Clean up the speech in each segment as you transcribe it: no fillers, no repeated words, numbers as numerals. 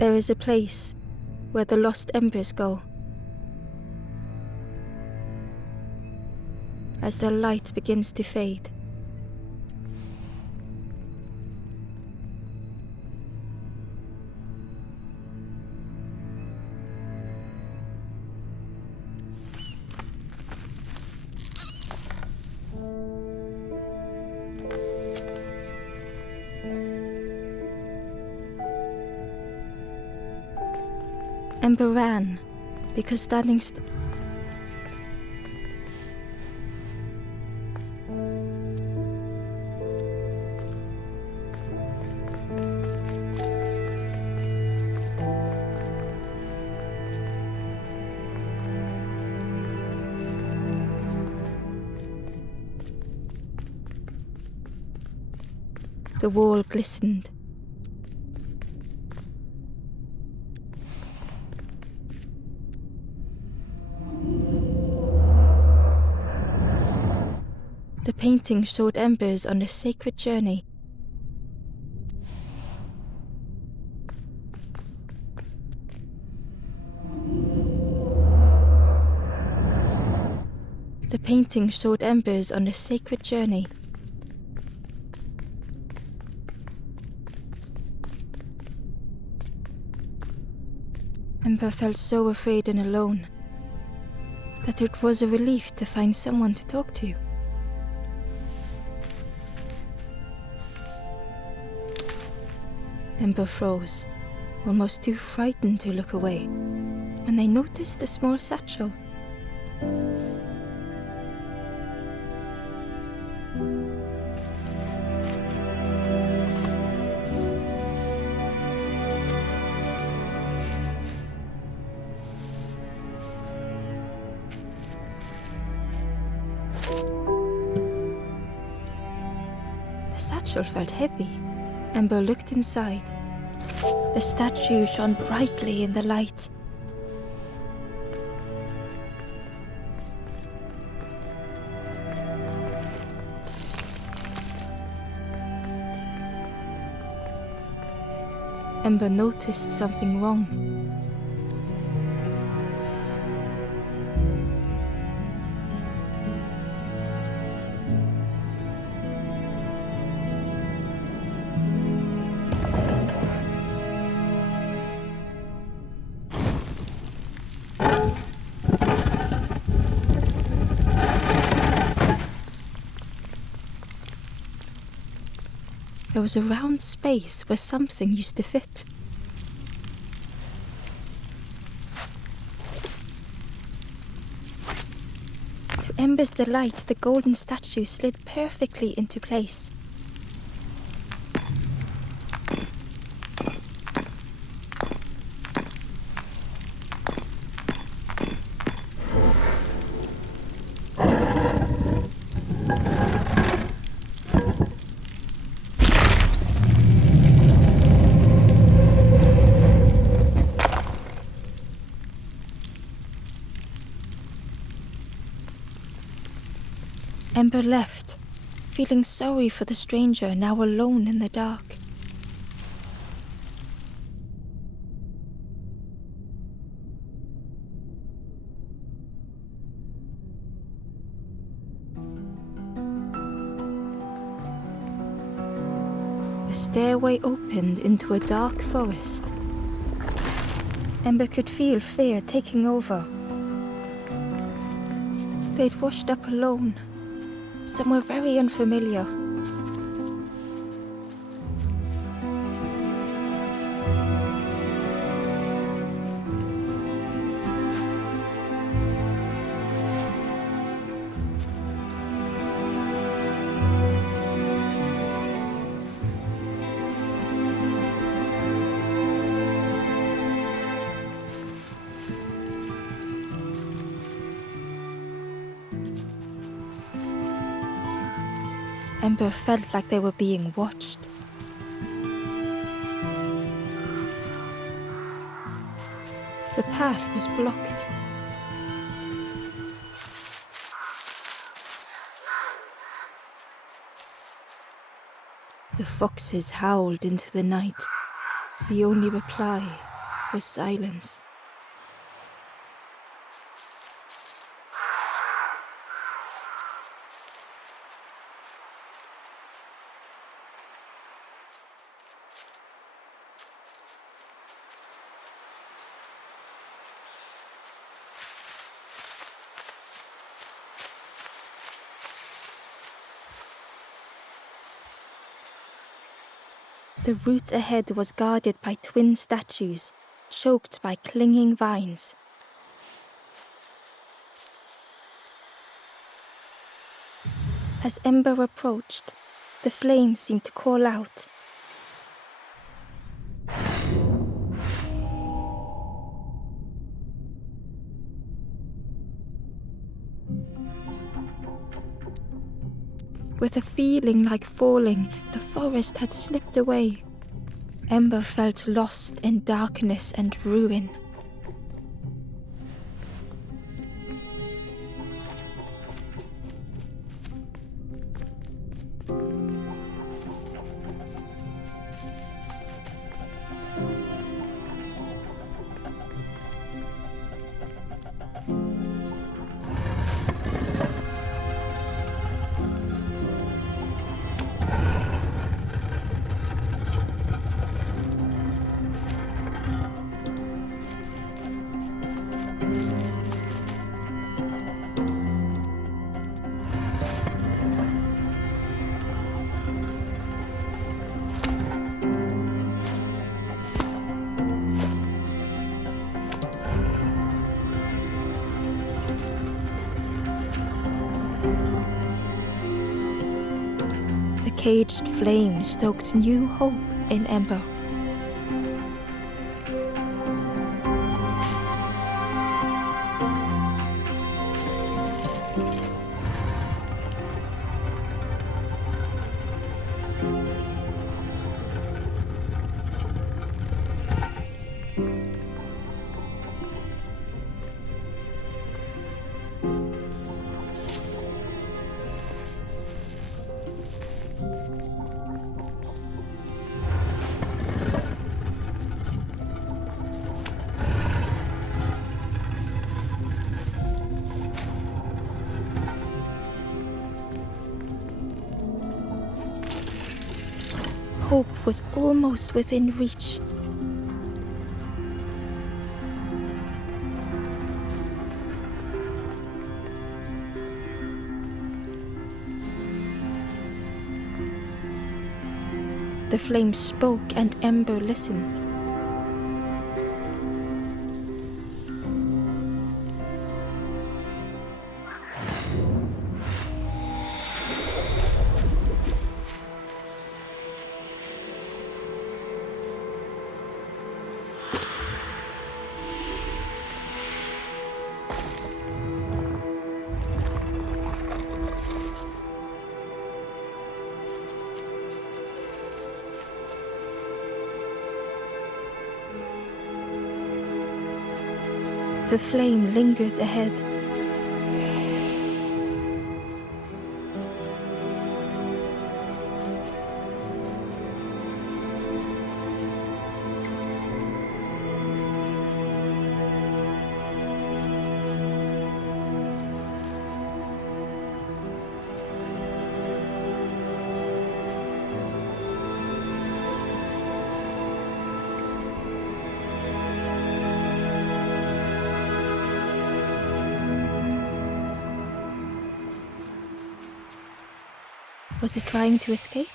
There is a place where the lost embers go. As their light begins to fade. Ember ran, because standing still. The wall glistened. The painting showed embers on a sacred journey. The painting showed embers on a sacred journey. Ember felt so afraid and alone that it was a relief to find someone to talk to. Ember froze, almost too frightened to look away, when they noticed a small satchel. The satchel felt heavy. Ember looked inside. The statue shone brightly in the light. Ember noticed something wrong. There was a round space where something used to fit. To Ember's delight, the golden statue slid perfectly into place. Ember left, feeling sorry for the stranger now alone in the dark. The stairway opened into a dark forest. Ember could feel fear taking over. They'd washed up alone. Somewhere very unfamiliar. Ember felt like they were being watched. The path was blocked. The foxes howled into the night. The only reply was silence. The route ahead was guarded by twin statues, choked by clinging vines. As Ember approached, the flames seemed to call out. With a feeling like falling, the forest had slipped away. Ember felt lost in darkness and ruin. The caged flame stoked new hope in Ember. Hope was almost within reach. The flame spoke and Ember listened. The flame lingered ahead. Was it trying to escape?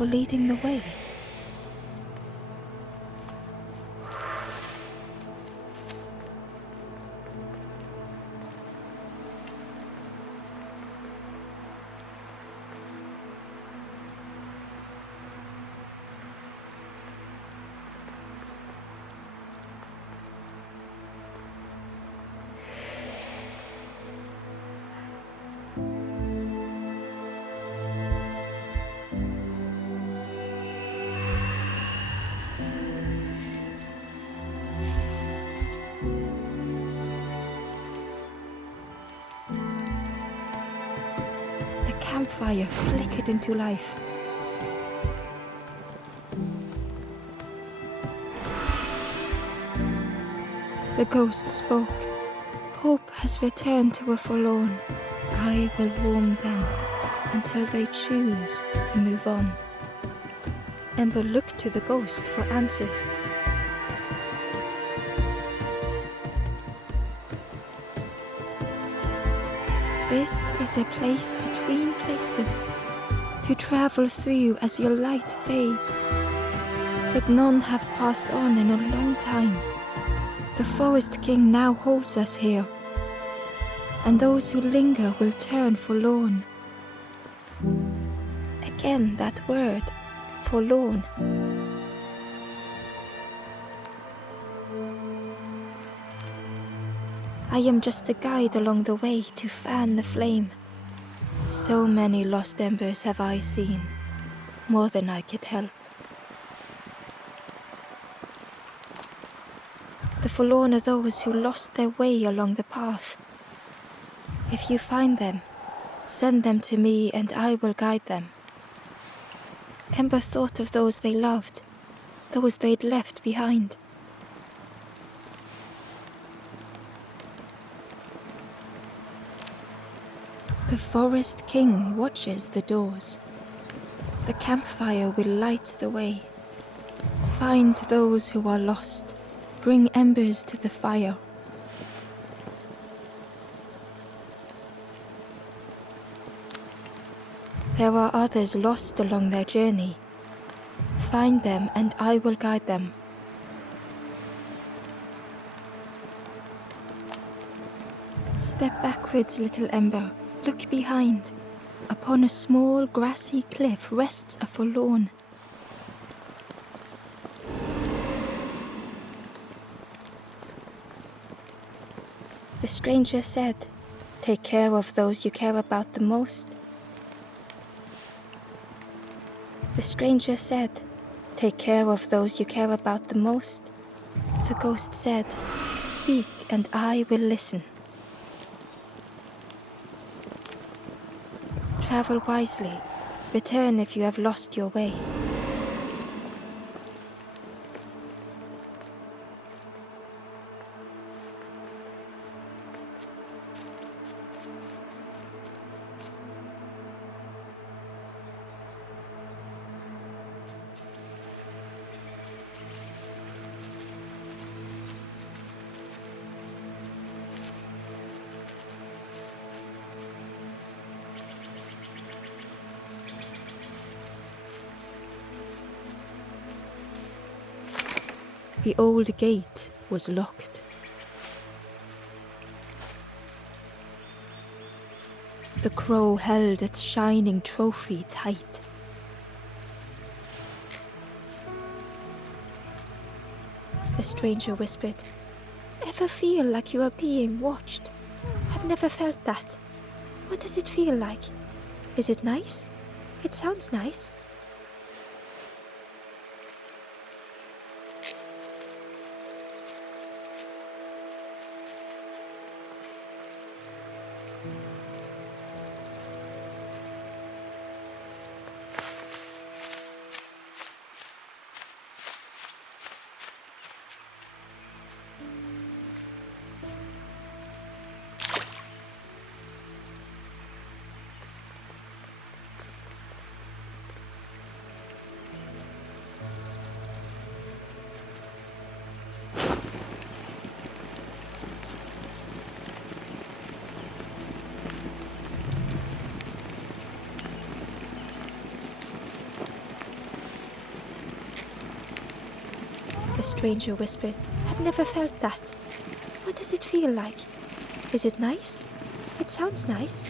Or leading the way? campfire flickered into life. The ghost spoke. Hope has returned to a forlorn. I will warm them until they choose to move on. Ember looked to the ghost for answers. This is a place between places to travel through as your light fades. But none have passed on in a long time. The Forest King now holds us here, and those who linger will turn forlorn. Again that word, forlorn. I am just a guide along the way to fan the flame. So many lost embers have I seen, more than I could help. The forlorn are those who lost their way along the path. If you find them, send them to me and I will guide them. Ember thought of those they loved, those they'd left behind. The Forest King watches the doors. The campfire will light the way. Find those who are lost. Bring embers to the fire. There are others lost along their journey. Find them and I will guide them. Step backwards, little Ember. Look behind. Upon a small grassy cliff rests a forlorn. The stranger said, "Take care of those you care about the most." The stranger said, "Take care of those you care about the most." The ghost said, "Speak and I will listen." Travel wisely. Return if you have lost your way. The old gate was locked. The crow held its shining trophy tight. The stranger whispered, "Ever feel like you are being watched? I've never felt that. What does it feel like? Is it nice? It sounds nice." The stranger whispered, "I've never felt that. What does it feel like? Is it nice? It sounds nice."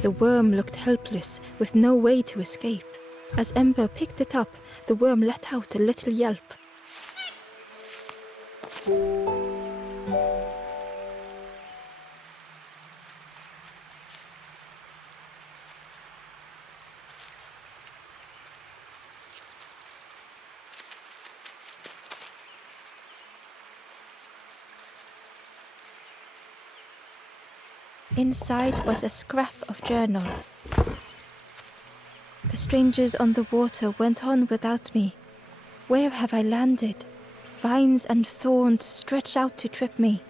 The worm looked helpless, with no way to escape. As Ember picked it up, the worm let out a little yelp. Inside was a scrap of journal. The strangers on the water went on without me. Where have I landed? Vines and thorns stretch out to trip me.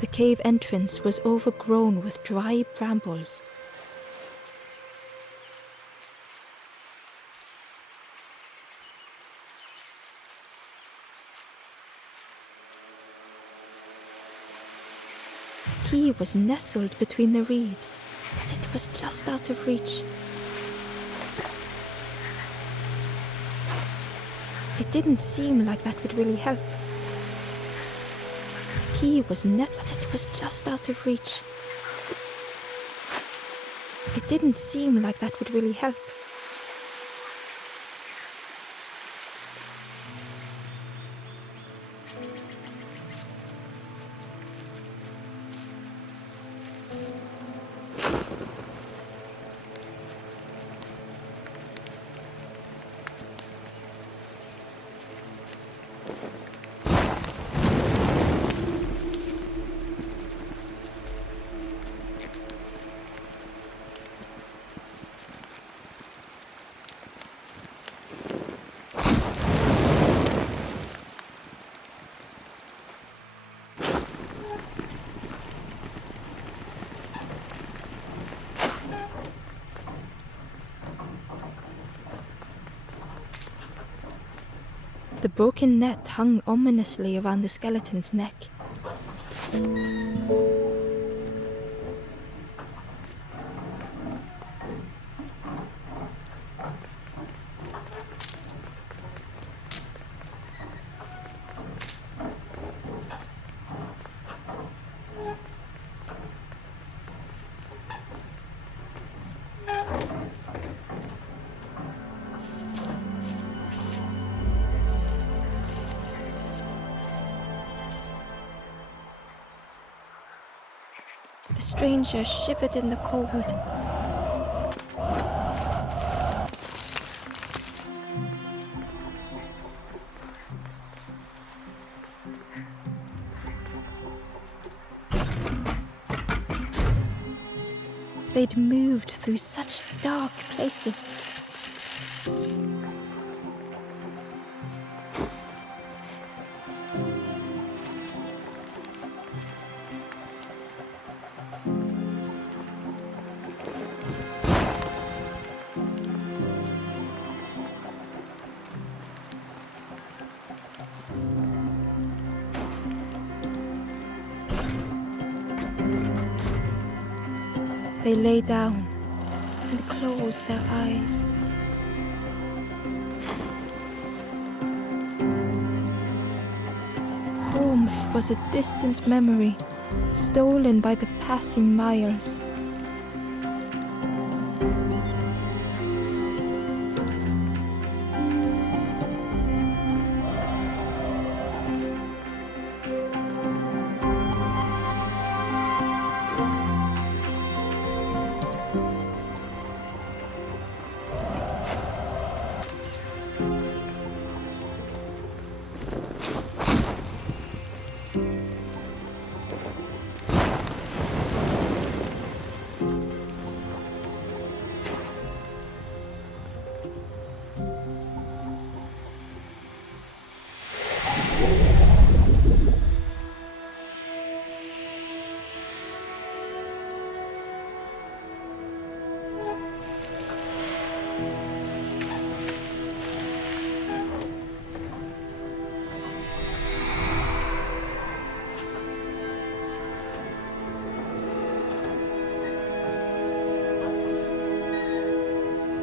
The cave entrance was overgrown with dry brambles. The key was nestled between the reeds, but it was just out of reach. It didn't seem like that would really help. Key was but it was just out of reach. It didn't seem like that would really help. The broken net hung ominously around the skeleton's neck. The stranger shivered in the cold. They'd moved through such dark places. They lay down and closed their eyes. Warmth was a distant memory, stolen by the passing miles.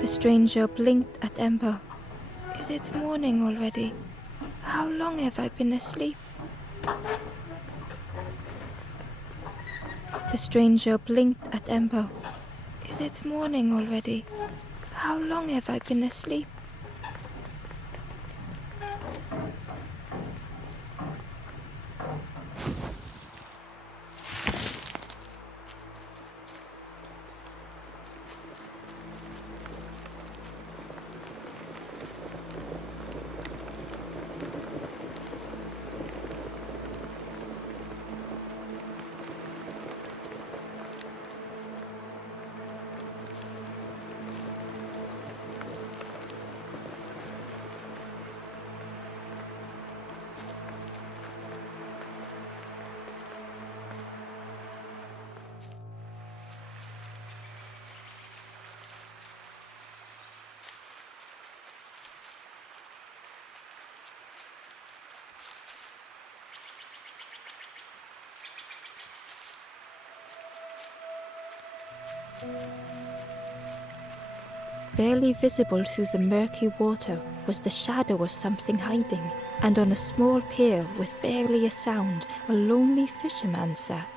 The stranger blinked at Ember. Is it morning already? How long have I been asleep? The stranger blinked at Ember. Is it morning already? How long have I been asleep? Barely visible through the murky water was the shadow of something hiding, and on a small pier with barely a sound, a lonely fisherman sat.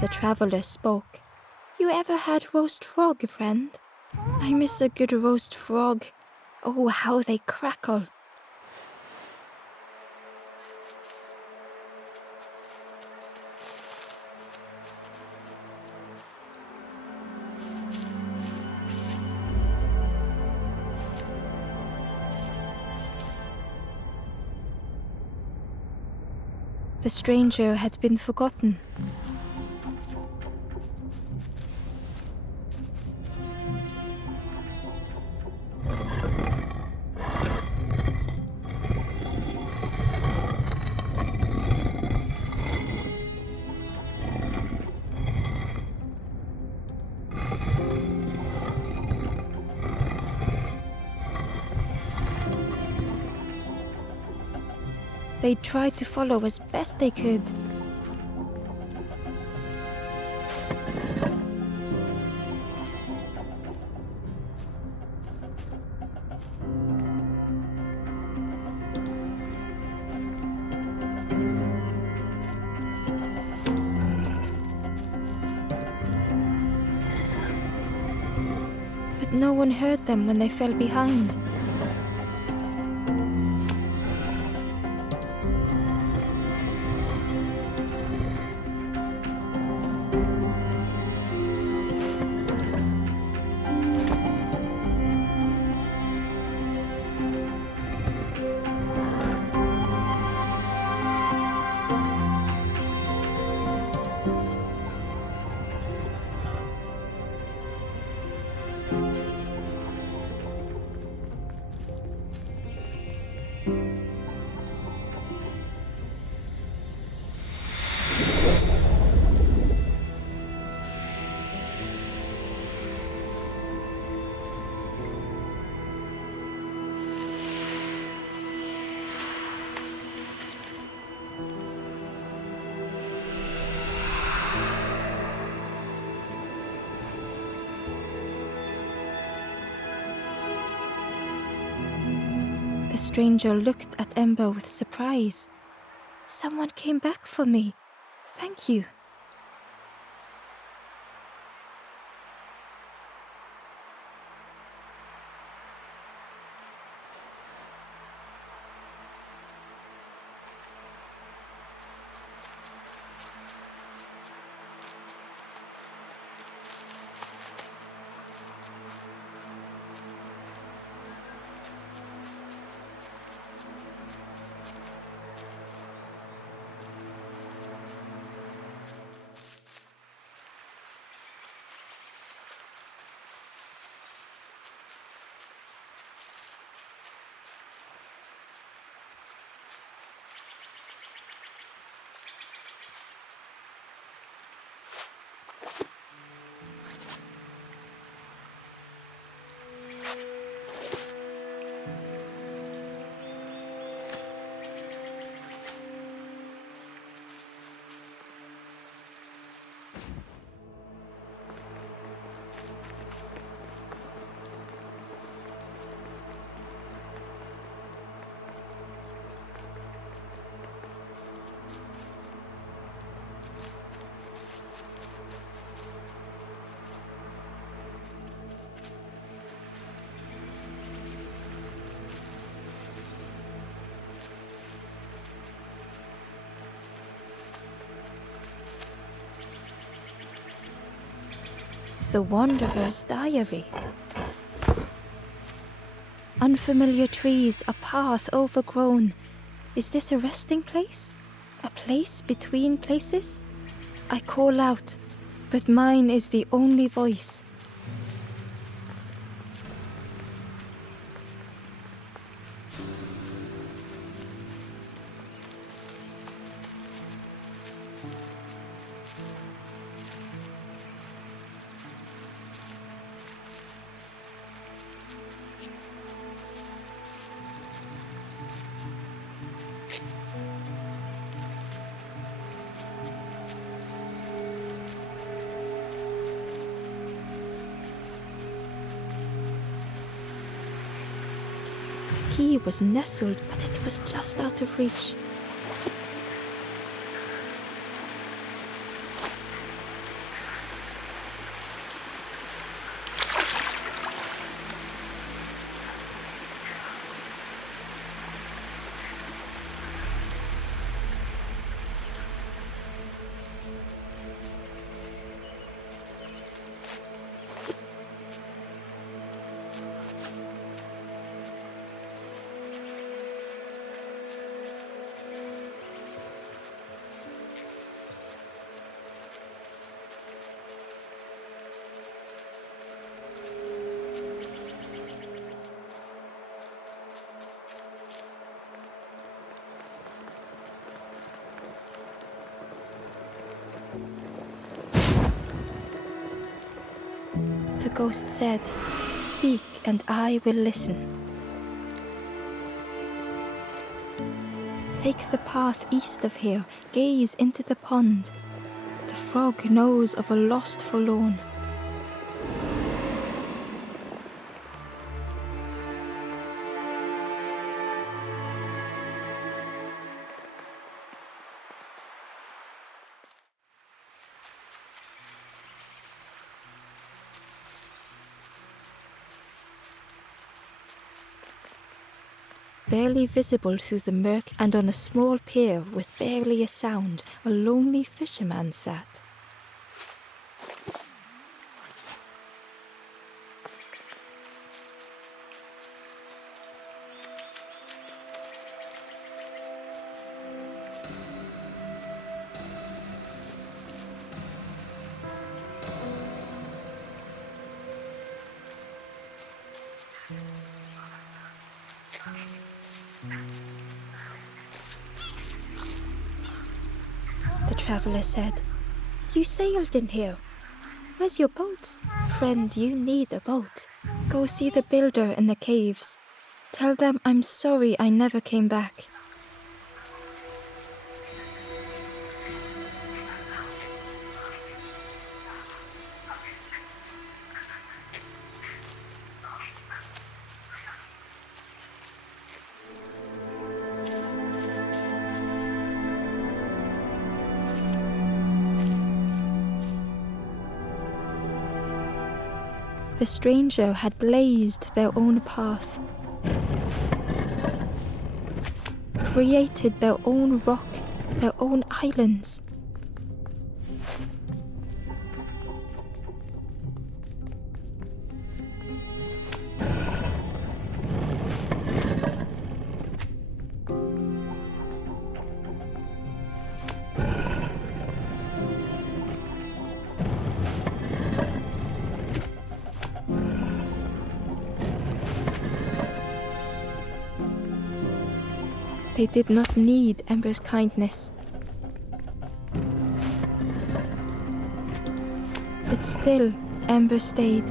The traveller spoke. You ever had roast frog, friend? I miss a good roast frog. Oh, how they crackle. The stranger had been forgotten. They tried to follow as best they could. But no one heard them when they fell behind. The stranger looked at Ember with surprise. Someone came back for me. Thank you. The Wanderer's Diary. Unfamiliar trees, a path overgrown. Is this a resting place? A place between places? I call out, but mine is the only voice. Key was nestled, but it was just out of reach. The ghost said, "Speak and I will listen." Take the path east of here, gaze into the pond. The frog knows of a lost forlorn. Barely visible through the murk, and on a small pier with barely a sound, a lonely fisherman sat. The traveler said, "You sailed in here. Where's your boat? Friend, you need a boat. Go see the builder in the caves. Tell them I'm sorry I never came back." The stranger had blazed their own path, created their own rock, their own islands. They did not need Ember's kindness. But still, Ember stayed.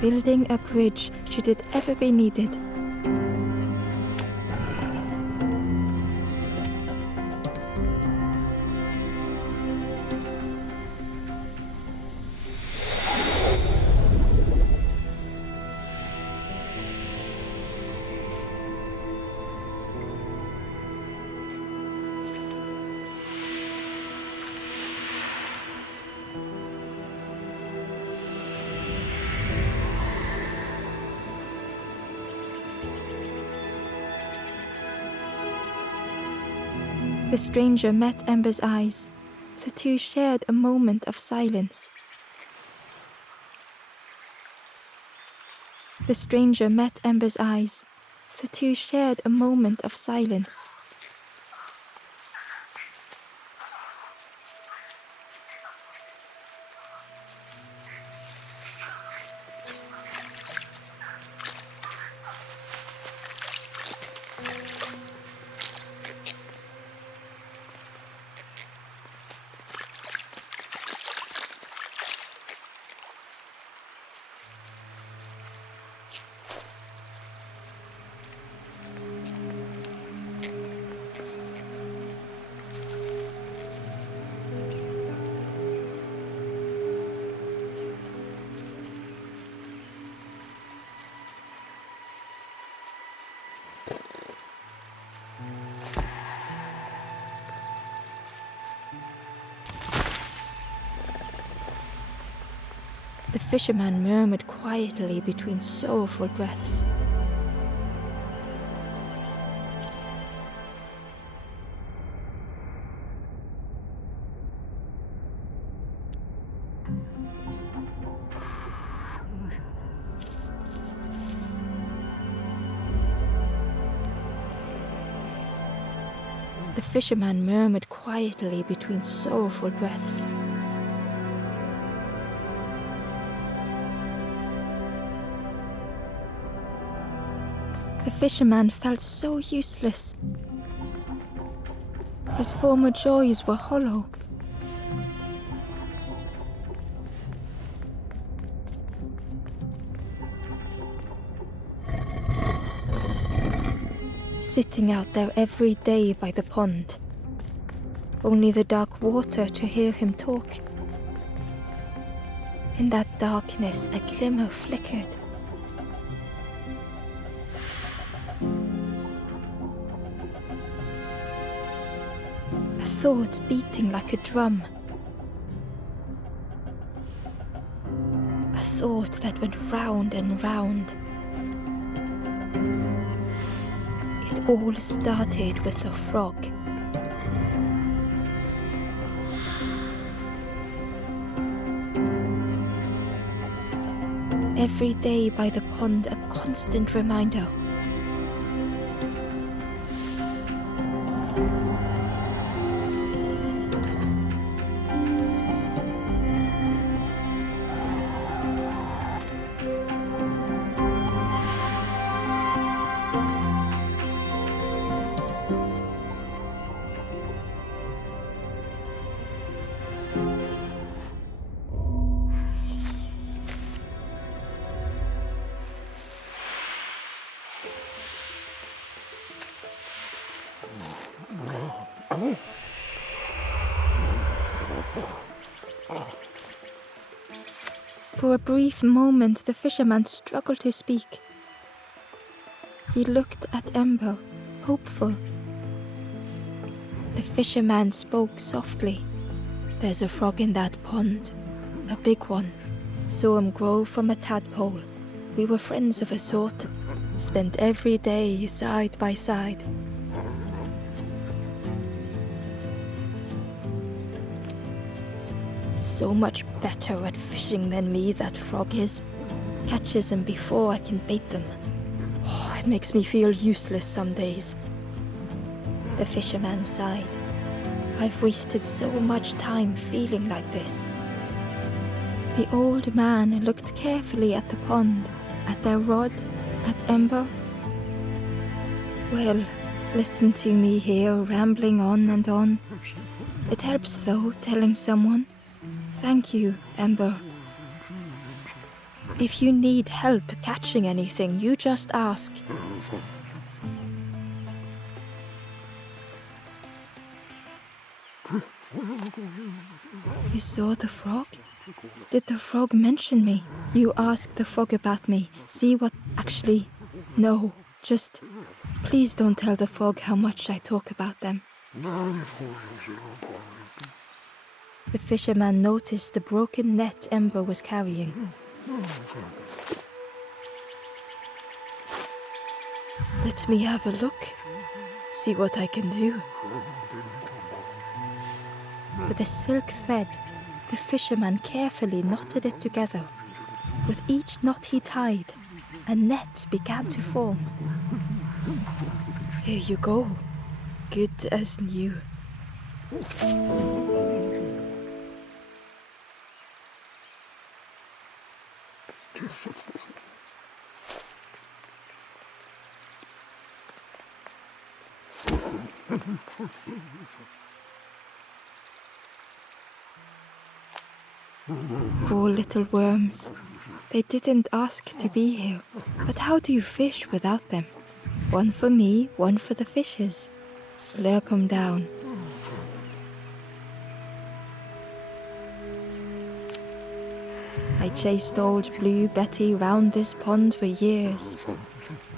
Building a bridge should it ever be needed. The stranger met Ember's eyes. The two shared a moment of silence. The stranger met Ember's eyes. The two shared a moment of silence. The fisherman murmured quietly between sorrowful breaths. The fisherman murmured quietly between sorrowful breaths. The fisherman felt so useless. His former joys were hollow. Sitting out there every day by the pond, only the dark water to hear him talk. In that darkness, a glimmer flickered. A thought beating like a drum. A thought that went round and round. It all started with a frog. Every day by the pond, a constant reminder. For a brief moment, the fisherman struggled to speak. He looked at Ember, hopeful. The fisherman spoke softly. There's a frog in that pond, a big one. Saw him grow from a tadpole. We were friends of a sort, spent every day side by side. So much better at fishing than me, that frog is. Catches them before I can bait them. Oh, it makes me feel useless some days. The fisherman sighed. I've wasted so much time feeling like this. The old man looked carefully at the pond, at their rod, at Ember. Well, listen to me here, rambling on and on. It helps though, telling someone. Thank you, Ember. If you need help catching anything, you just ask. You saw the frog? Did the frog mention me? You asked the frog about me. See what... Actually, no. Just... Please don't tell the frog how much I talk about them. The fisherman noticed the broken net Ember was carrying. Let me have a look. See what I can do. With a silk thread, the fisherman carefully knotted it together. With each knot he tied, a net began to form. Here you go, good as new. Poor little worms. They didn't ask to be here. But how do you fish without them? One for me, one for the fishes. Slurp 'em down. I chased old Blue Betty round this pond for years.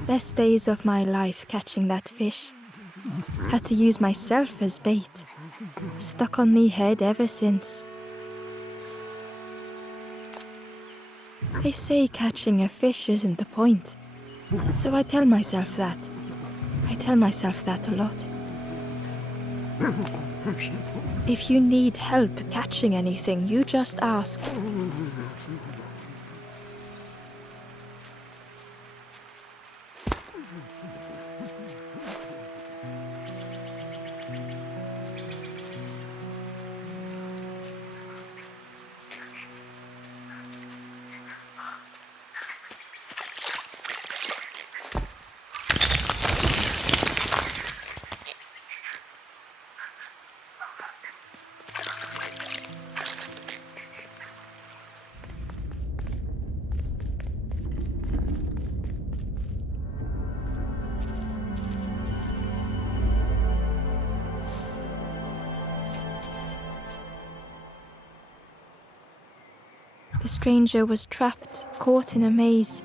Best days of my life catching that fish. Had to use myself as bait. Stuck on me head ever since. They say catching a fish isn't the point. So I tell myself that. I tell myself that a lot. If you need help catching anything, you just ask. The stranger was trapped, caught in a maze.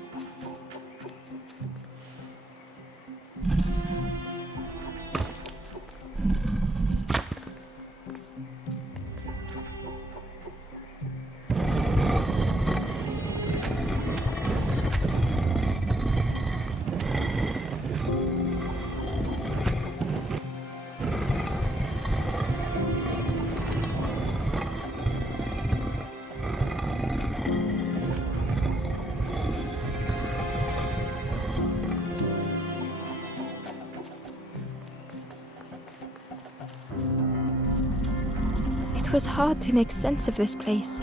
It was hard to make sense of this place.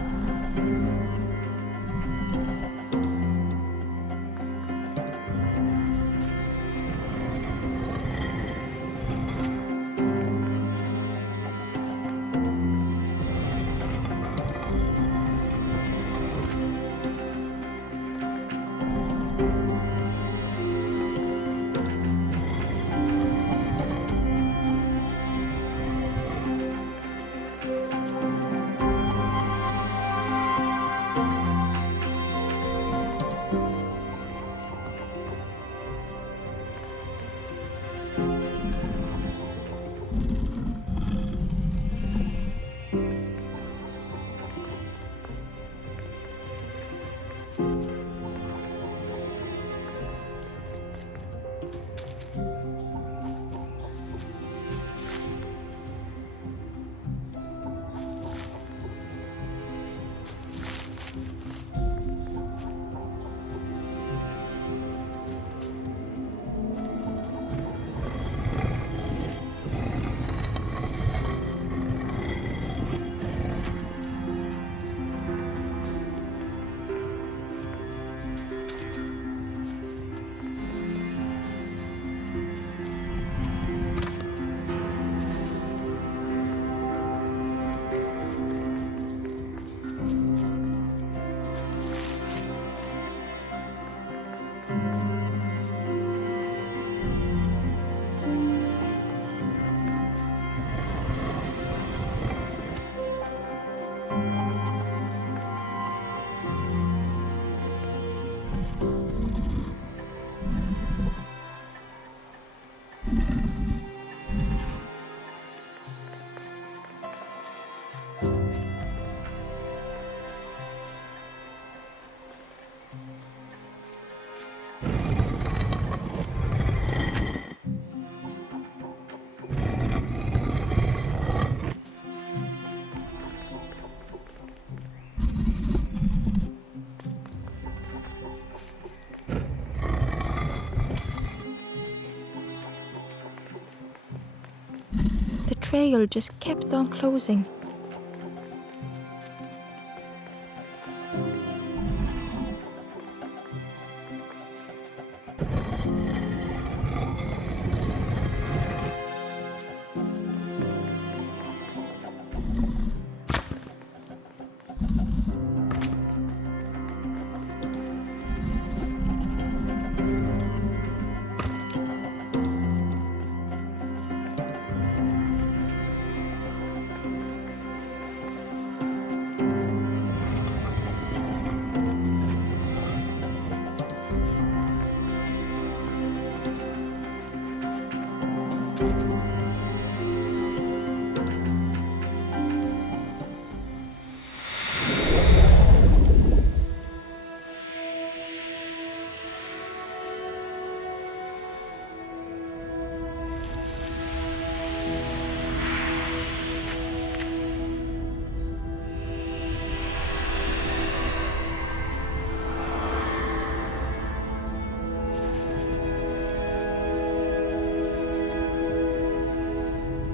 The trail just kept on closing.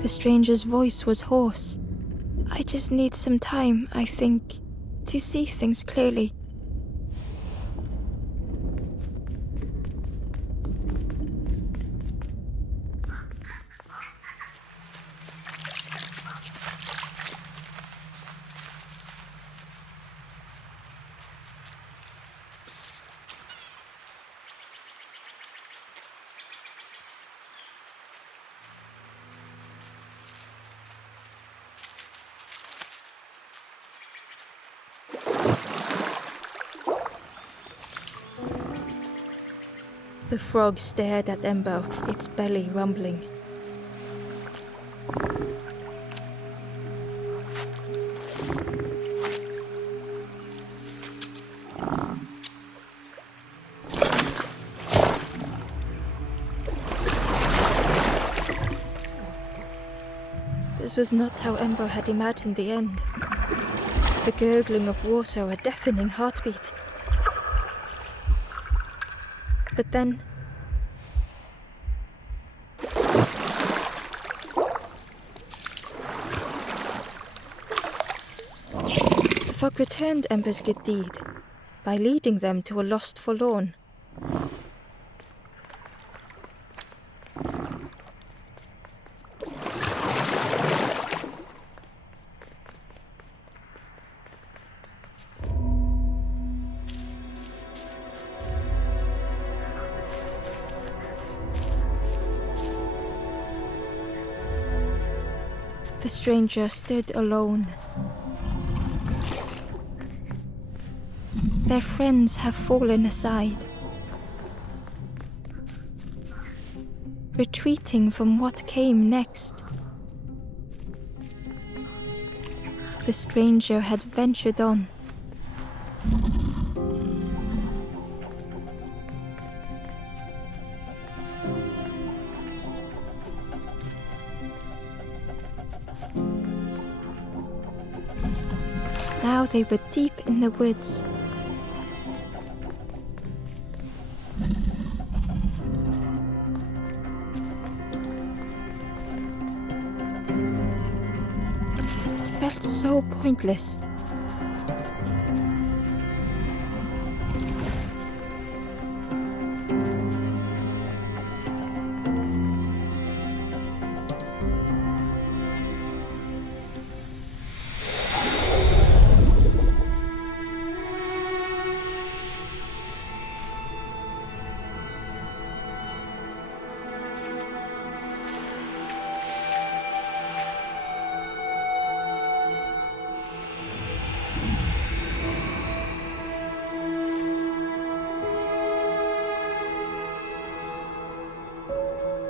The stranger's voice was hoarse. I just need some time, I think, to see things clearly. The frog stared at Embo, its belly rumbling. This was not how Embo had imagined the end. The gurgling of water, a deafening heartbeat. But then... the fog returned Ember's good deed by leading them to a lost forlorn. The stranger stood alone. Their friends have fallen aside, retreating from what came next. The stranger had ventured on, Now they were deep in the woods. It felt so pointless.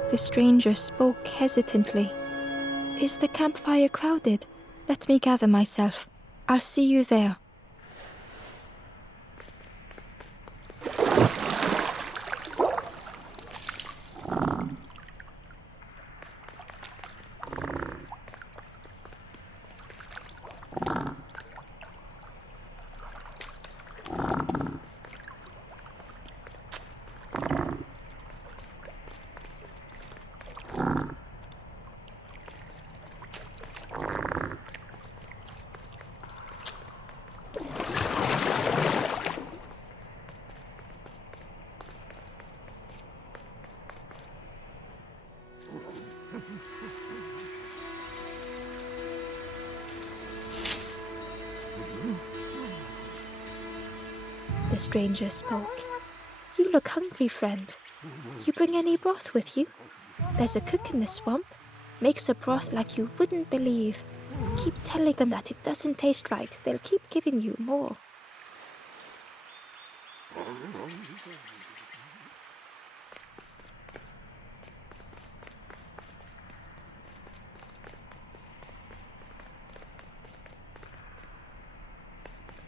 The stranger spoke hesitantly. "Is the campfire crowded? Let me gather myself. I'll see you there." The stranger spoke. "You look hungry, friend. You bring any broth with you? There's a cook in the swamp. Makes a broth like you wouldn't believe. Keep telling them that it doesn't taste right. They'll keep giving you more."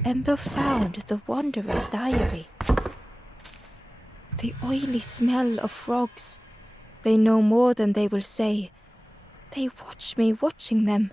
Ember found the wanderer's diary. The oily smell of frogs. They know more than they will say. They watch me watching them.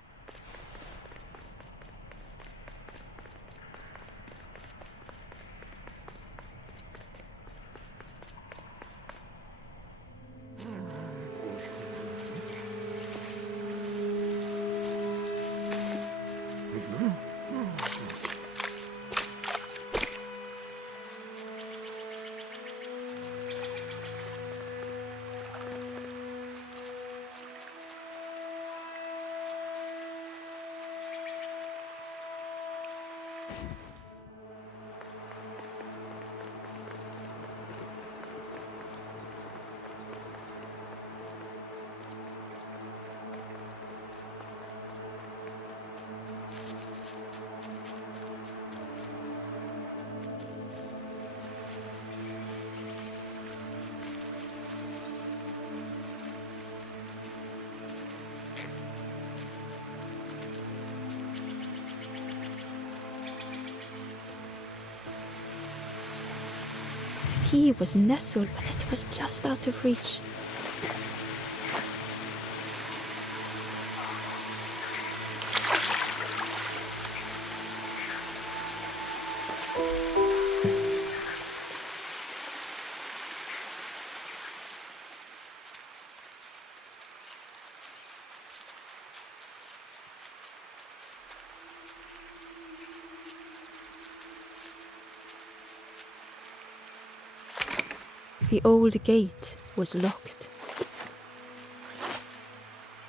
The key was nestled, but it was just out of reach. The old gate was locked.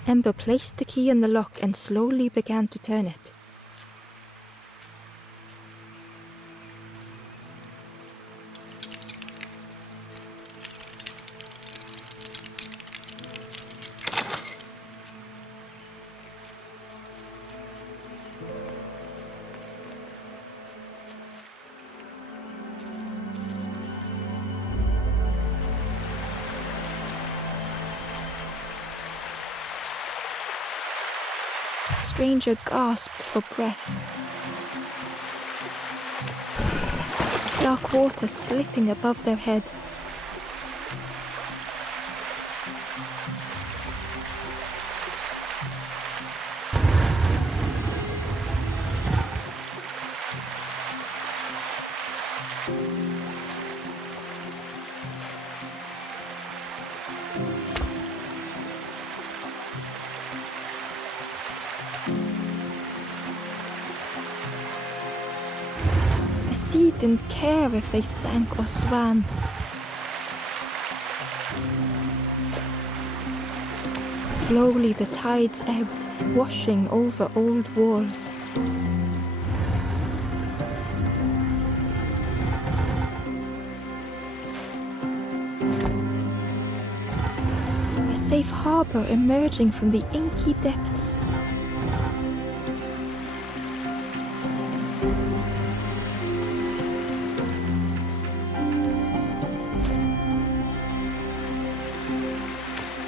Ember placed the key in the lock and slowly began to turn it. The stranger gasped for breath. Dark water slipping above their head. sea didn't care if they sank or swam. Slowly the tides ebbed, washing over old walls. A safe harbor emerging from the inky depths.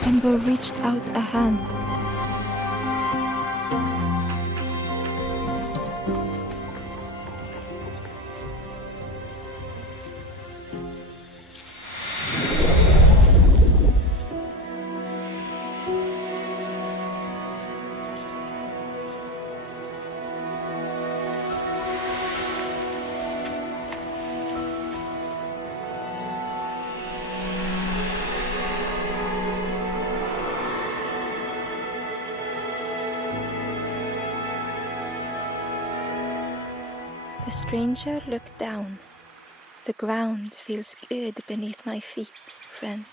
Ember reached out a hand. The stranger looked down. The ground feels good beneath my feet, friend.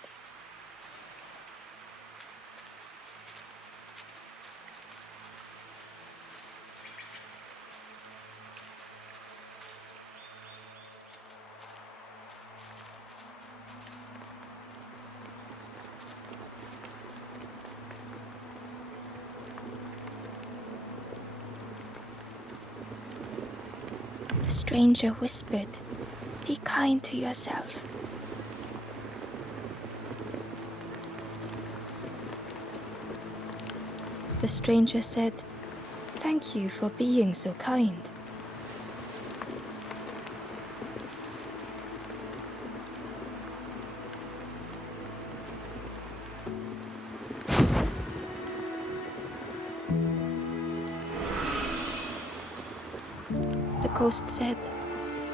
The stranger whispered, "Be kind to yourself." The stranger said, "Thank you for being so kind." The ghost said,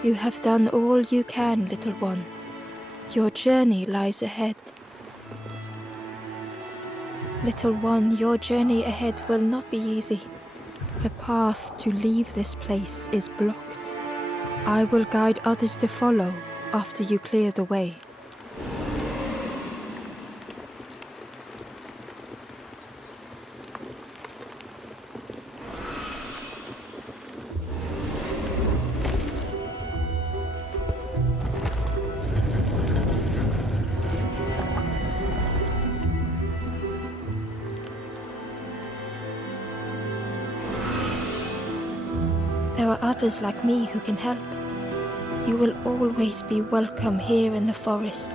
"You have done all you can, little one. Your journey lies ahead." Little one, your journey ahead will not be easy. The path to leave this place is blocked. I will guide others to follow after you clear the way. There are others like me who can help. You will always be welcome here in the forest.